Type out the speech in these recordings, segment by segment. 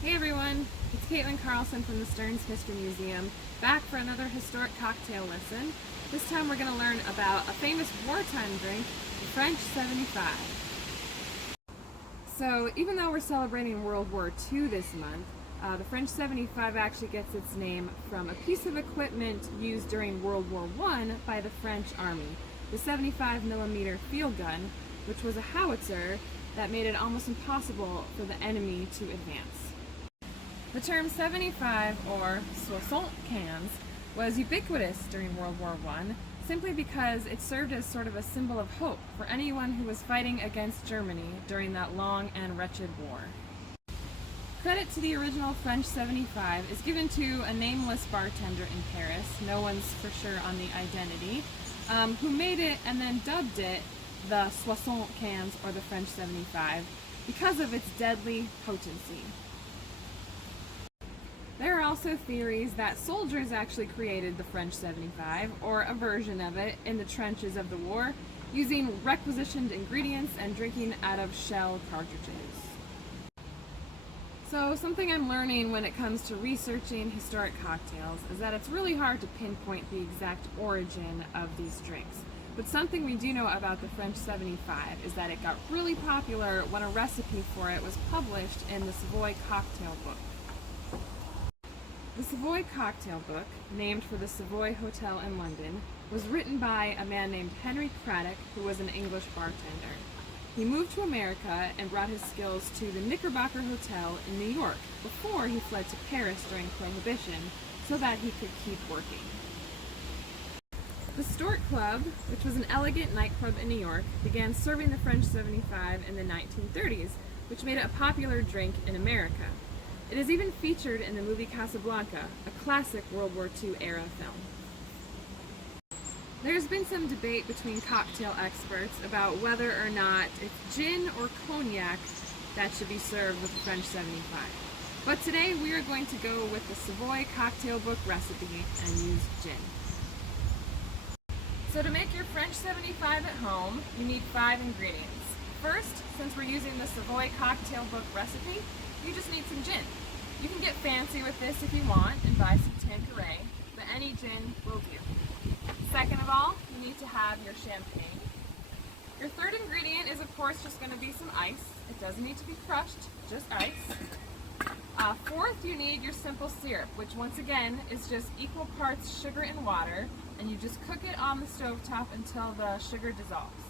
Hey everyone, it's Caitlin Carlson from the Stearns History Museum, back for another historic cocktail lesson. This time we're going to learn about a famous wartime drink, the French 75. So even though we're celebrating World War II this month, the French 75 actually gets its name from a piece of equipment used during World War I by the French Army, the 75mm field gun, which was a howitzer that made it almost impossible for the enemy to advance. The term 75, or 75 cans, was ubiquitous during World War I simply because it served as sort of a symbol of hope for anyone who was fighting against Germany during that long and wretched war. Credit to the original French 75 is given to a nameless bartender in Paris, no one's for sure on the identity, who made it and then dubbed it the 75 cans, or the French 75, because of its deadly potency. There are also theories that soldiers actually created the French 75, or a version of it, in the trenches of the war, using requisitioned ingredients and drinking out of shell cartridges. So something I'm learning when it comes to researching historic cocktails is that it's really hard to pinpoint the exact origin of these drinks. But something we do know about the French 75 is that it got really popular when a recipe for it was published in the Savoy Cocktail Book. The Savoy Cocktail Book, named for the Savoy Hotel in London, was written by a man named Henry Craddock, who was an English bartender. He moved to America and brought his skills to the Knickerbocker Hotel in New York before he fled to Paris during Prohibition so that he could keep working. The Stork Club, which was an elegant nightclub in New York, began serving the French 75 in the 1930s, which made it a popular drink in America. It is even featured in the movie Casablanca, a classic World War II era film. There's been some debate between cocktail experts about whether or not it's gin or cognac that should be served with the French 75. But today we are going to go with the Savoy Cocktail Book recipe and use gin. So to make your French 75 at home, you need 5 ingredients. First, since we're using the Savoy Cocktail Book recipe, you just need some gin. You can get fancy with this if you want and buy some Tanqueray, but any gin will do. Second of all, you need to have your champagne. Your third ingredient is of course just going to be some ice. It doesn't need to be crushed, just ice. Fourth, you need your simple syrup, which once again is just equal parts sugar and water, and you just cook it on the stovetop until the sugar dissolves.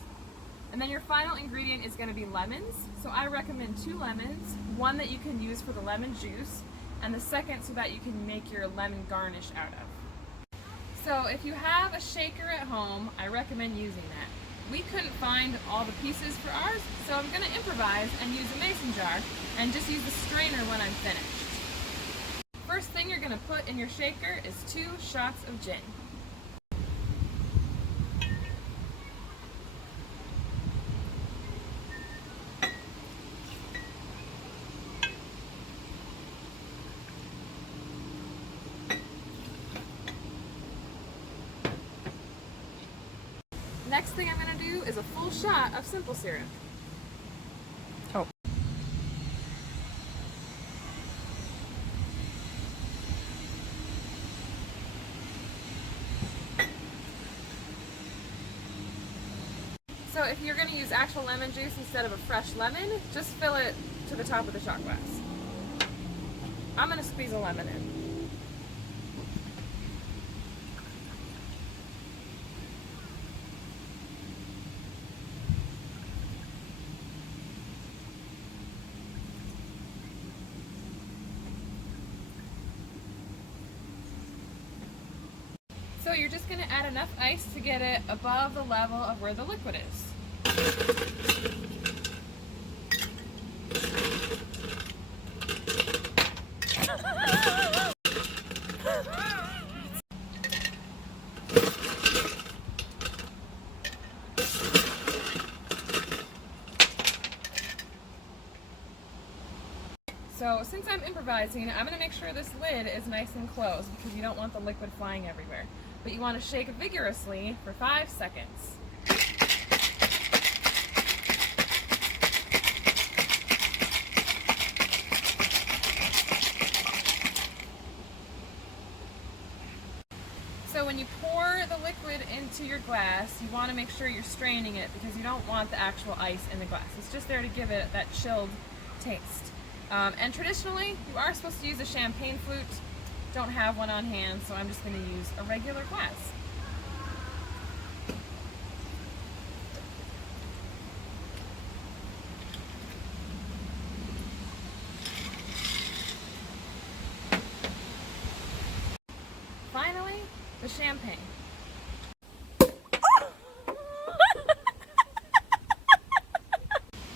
And then your final ingredient is going to be lemons. So I recommend 2 lemons, one that you can use for the lemon juice, and the second so that you can make your lemon garnish out of. So if you have a shaker at home, I recommend using that. We couldn't find all the pieces for ours, so I'm going to improvise and use a mason jar and just use the strainer when I'm finished. First thing you're going to put in your shaker is 2 shots of gin. Next thing I'm going to do is a full shot of simple syrup. Oh. So if you're going to use actual lemon juice instead of a fresh lemon, just fill it to the top of the shot glass. I'm going to squeeze a lemon in. So you're just going to add enough ice to get it above the level of where the liquid is. So since I'm improvising, I'm going to make sure this lid is nice and closed because you don't want the liquid flying everywhere. But you want to shake vigorously for 5 seconds. when you pour the liquid into your glass, you want to make sure you're straining it because you don't want the actual ice in the glass. It's just there to give it that chilled taste. And traditionally, you are supposed to use a champagne flute. Don't have one on hand, so I'm just going to use a regular glass. Finally, the champagne.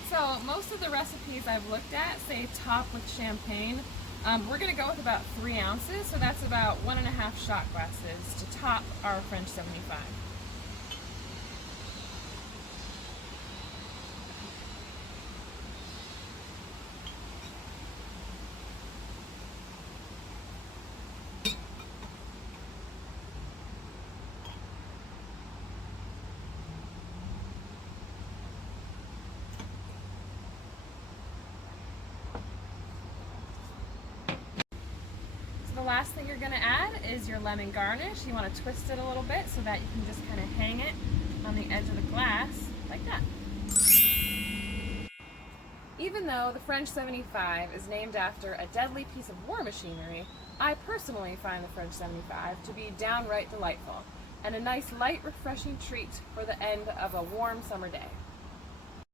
So most of the recipes I've looked at say top with champagne. We're going to go with about 3 ounces, so that's about 1.5 shot glasses to top our French 75. The last thing you're going to add is your lemon garnish. You want to twist it a little bit so that you can just kind of hang it on the edge of the glass like that. Even though the French 75 is named after a deadly piece of war machinery, I personally find the French 75 to be downright delightful and a nice light refreshing treat for the end of a warm summer day.